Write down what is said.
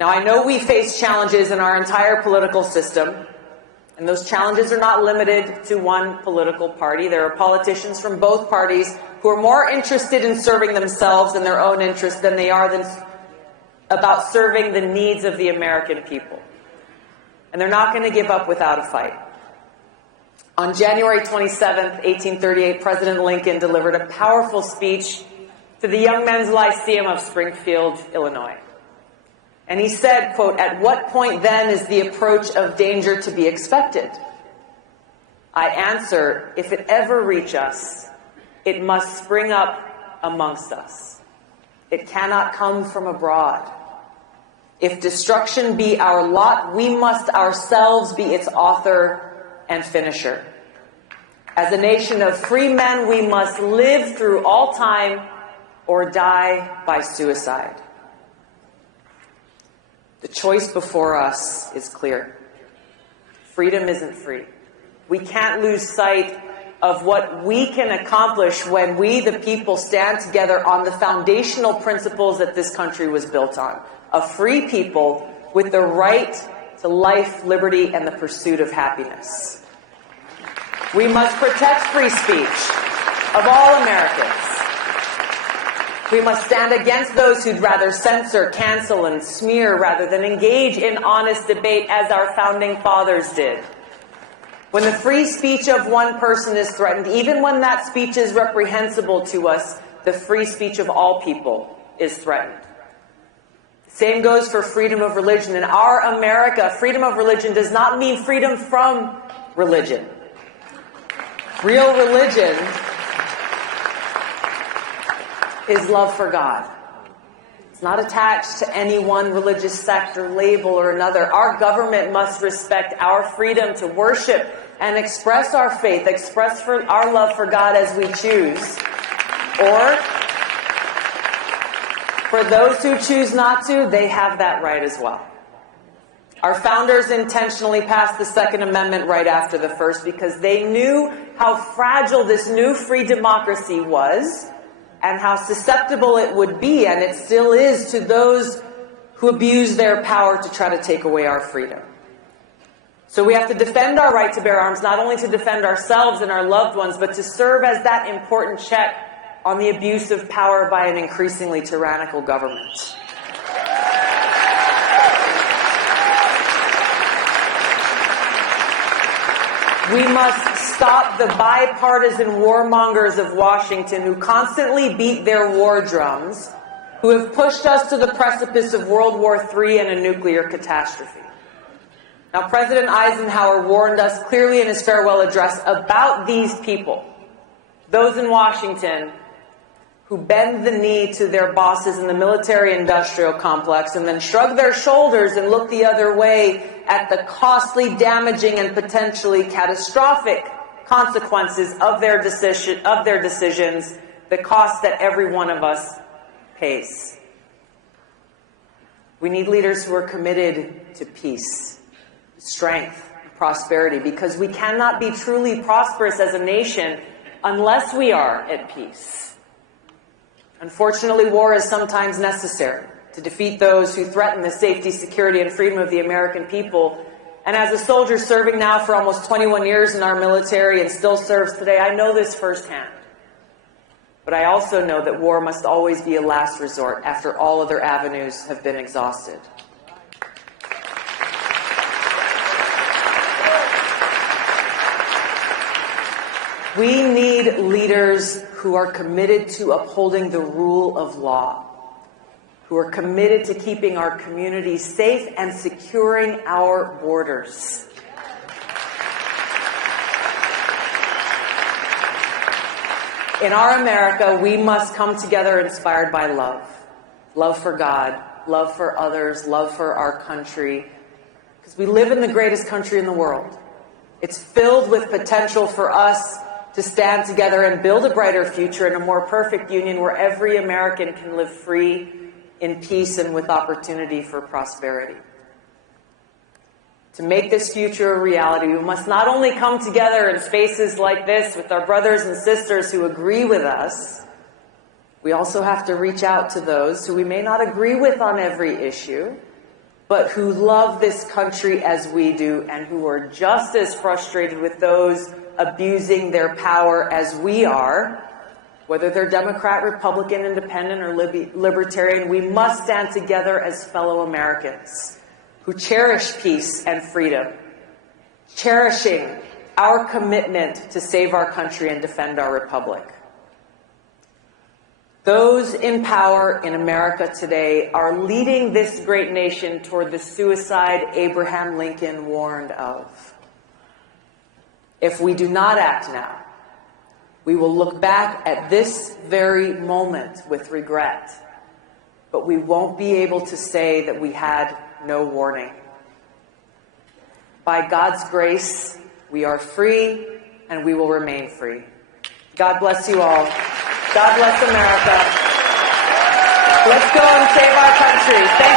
Now, I know we face challenges in our entire political system, and those challenges are not limited to one political party. There are politicians from both parties who are more interested in serving themselves and their own interests than they are about serving the needs of the American people. And they're not going to give up without a fight. On January 27th, 1838, President Lincoln delivered a powerful speech to the Young Men's Lyceum of Springfield, Illinois. And he said, quote, "At what point then is the approach of danger to be expected? I answer, if it ever reach us, it must spring up amongst us. It cannot come from abroad. If destruction be our lot, we must ourselves be its author and finisher. As a nation of free men, we must live through all time or die by suicide." The choice before us is clear. Freedom isn't free. We can't lose sight of what we can accomplish when we, the people, stand together on the foundational principles that this country was built on. A free people with the right to life, liberty, and the pursuit of happiness. We must protect free speech of all Americans. We must stand against those who'd rather censor, cancel, and smear rather than engage in honest debate as our founding fathers did. When the free speech of one person is threatened, even when that speech is reprehensible to us, the free speech of all people is threatened. Same goes for freedom of religion. In our America, freedom of religion does not mean freedom from religion. Real religion is love for God. It's not attached to any one religious sect or label or another. Our government must respect our freedom to worship and express our faith, express our love for God as we choose. Or, for those who choose not to, they have that right as well. Our founders intentionally passed the Second Amendment right after the First because they knew how fragile this new free democracy was and how susceptible it would be, and it still is, to those who abuse their power to try to take away our freedom. So we have to defend our right to bear arms, not only to defend ourselves and our loved ones, but to serve as that important check on the abuse of power by an increasingly tyrannical government. We must stop the bipartisan warmongers of Washington who constantly beat their war drums, who have pushed us to the precipice of World War III and a nuclear catastrophe. Now, President Eisenhower warned us clearly in his farewell address about these people, those in Washington who bend the knee to their bosses in the military-industrial complex and then shrug their shoulders and look the other way at the costly, damaging, and potentially catastrophic consequences of their decisions, the cost that every one of us pays. We need leaders who are committed to peace, strength, and prosperity, because we cannot be truly prosperous as a nation unless we are at peace. Unfortunately, war is sometimes necessary to defeat those who threaten the safety, security, and freedom of the American people. And as a soldier serving now for almost 21 years in our military and still serves today, I know this firsthand. But I also know that war must always be a last resort after all other avenues have been exhausted. We need leaders who are committed to upholding the rule of law, who are committed to keeping our communities safe and securing our borders. In our America, we must come together inspired by love. Love for God, love for others, love for our country. Because we live in the greatest country in the world. It's filled with potential for us to stand together and build a brighter future and a more perfect union where every American can live free, in peace, and with opportunity for prosperity. To make this future a reality, we must not only come together in spaces like this with our brothers and sisters who agree with us, we also have to reach out to those who we may not agree with on every issue, but who love this country as we do and who are just as frustrated with those abusing their power as we are, whether they're Democrat, Republican, Independent, or Libertarian. We must stand together as fellow Americans who cherish peace and freedom, cherishing our commitment to save our country and defend our republic. Those in power in America today are leading this great nation toward the suicide Abraham Lincoln warned of. If we do not act now, we will look back at this very moment with regret, but we won't be able to say that we had no warning. By God's grace, we are free and we will remain free. God bless you all. God bless America. Let's go and save our country. Thank